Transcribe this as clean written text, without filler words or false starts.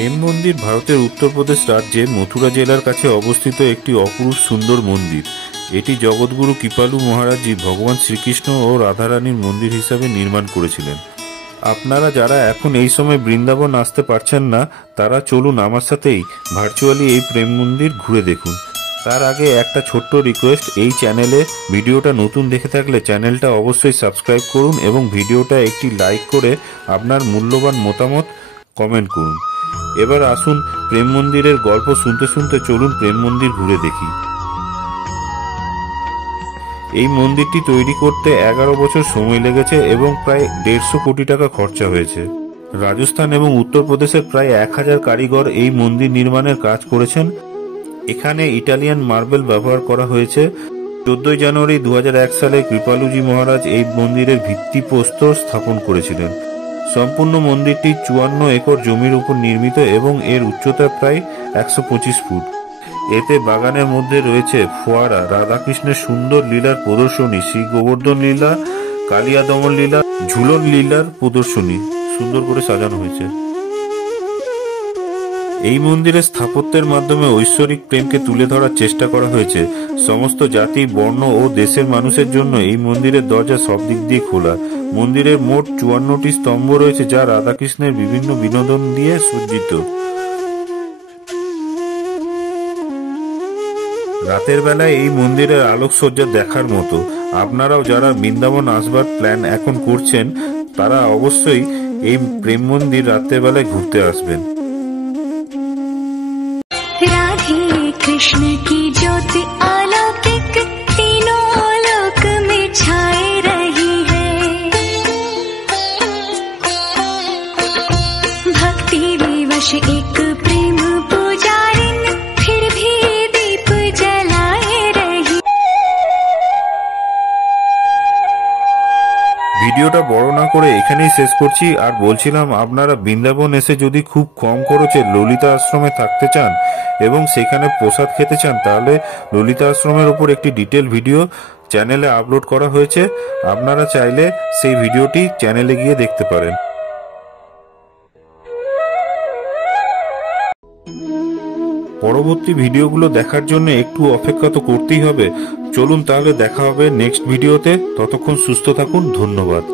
প্রেম মন্দির ভারতের উত্তরপ্রদেশ রাজ্যে মথুরা জেলার কাছে অবস্থিত একটি অপরূপ সুন্দর মন্দির। এটি জগৎগুরু কৃপালু মহারাজজি ভগবান শ্রীকৃষ্ণ ও রাধারানীর মন্দির হিসাবে নির্মাণ করেছিলেন। আপনারা যারা এখন এই সময় বৃন্দাবন আসতে পারছেন না, তারা চলুন আমার সাথেই ভার্চুয়ালি এই প্রেম মন্দির ঘুরে দেখুন। তার আগে একটা ছোট্ট রিকোয়েস্ট, এই চ্যানেলে ভিডিওটা নতুন দেখে থাকলে চ্যানেলটা অবশ্যই সাবস্ক্রাইব করুন এবং ভিডিওটা একটি লাইক করে আপনার মূল্যবান মতামত কমেন্ট করুন। এবার আসুন প্রেম মন্দিরের গল্প শুনতে শুনতে চলুন প্রেম মন্দির ঘুরে দেখি। এই মন্দিরটি তৈরি করতে 11 বছর সময় লেগেছে এবং প্রায় 150 কোটি টাকা খরচা হয়েছে। রাজস্থান এবং উত্তরপ্রদেশের প্রায় 1000 কারিগর এই মন্দির নির্মাণের কাজ করেছেন। এখানে ইটালিয়ান মার্বেল ব্যবহার করা হয়েছে। 14 জানুয়ারি 2001 সালে কৃপালুজি মহারাজ এই মন্দিরের ভিত্তিপ্রস্তর স্থাপন করেছিলেন। সম্পূর্ণ মন্দিরটি 54 একর জমির উপর নির্মিত এবং এর উচ্চতা প্রায় 125 ফুট। এতে বাগানের মধ্যে রয়েছে ফোয়ারা, রাধাকৃষ্ণের সুন্দর লীলার প্রদর্শনী, শ্রী গোবর্ধন লীলা, কালিয়া দমন লীলা, ঝুলন লীলার প্রদর্শনী সুন্দর করে সাজানো হয়েছে। এই মন্দিরের স্থাপত্যের মাধ্যমে ঐশ্বরিক প্রেমকে তুলে ধরার চেষ্টা করা হয়েছে। সমস্ত জাতি, বর্ণ ও দেশের মানুষের জন্য এই মন্দিরের দরজা সব দিক দিয়ে খোলা। মন্দিরের মোট 54টি স্তম্ভ রয়েছে, যা রাধাকৃষ্ণের বিভিন্ন বিনোদন দিয়ে সজ্জিত। রাতের বেলায় এই মন্দিরের আলোকসজ্জা দেখার মতো। আপনারাও যারা বৃন্দাবন আসবার প্ল্যান এখন করছেন, তারা অবশ্যই এই প্রেম মন্দির রাতের বেলায় ঘুরতে আসবেন। राधे कृष्ण की ज्योति अलौकिक तीनों लोक में छाए रही है। भक्ति विवश एक प्रेम पुजारिन फिर भी दीप जलाए रही। ভিডিওটা বড় না করে এখানেই শেষ করছি। আর বলছিলাম, আপনারা বৃন্দাবন এসে যদি খুব কম খরচে ললিতা আশ্রমে থাকতে চান এবং সেখানে প্রসাদ খেতে চান, তাহলে ললিতা আশ্রমের উপর একটি ডিটেল ভিডিও চ্যানেলে আপলোড করা হয়েছে। আপনারা চাইলে সেই ভিডিওটি চ্যানেলে গিয়ে দেখতে পারেন। পরবর্তী ভিডিওগুলো দেখার জন্য একটু অপেক্ষা তো করতেই হবে। চলুন তাহলে দেখা হবে নেক্সট ভিডিওতে। ততক্ষণ সুস্থ থাকুন। ধন্যবাদ।